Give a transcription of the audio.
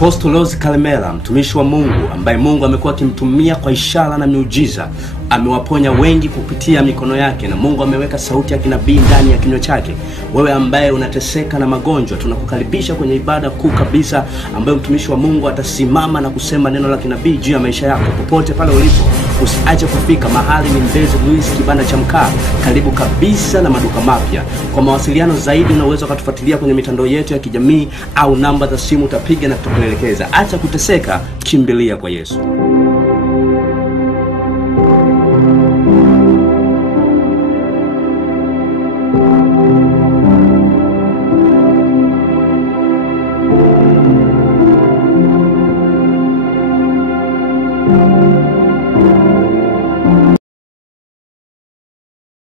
Apostle Rose Kalemela, mtumishi wa Mungu ambaye Mungu amekuwa akimtumia kwa ishara na miujiza, amewaponya wengi kupitia mikono yake na Mungu ameweka sauti ya kinabii ndani ya kinywa chake. Wewe ambaye unateseka na magonjwa, tunakukaribisha kwenye ibada kuu kabisa ambayo mtumishi wa Mungu atasimama na kusema neno la kinabii juu ya maisha yako. Popote pale ulipo, usiache kufika. Mahali ni Mbezi Luis, kibanda cha mkaa, karibu kabisa na maduka mapya. Kwa mawasiliano zaidi unaweza kutufuatilia kwenye mitandao yetu ya kijamii au namba za simu utapiga na tutakuelekeza. Acha kuteseka, kimbilia kwa Yesu.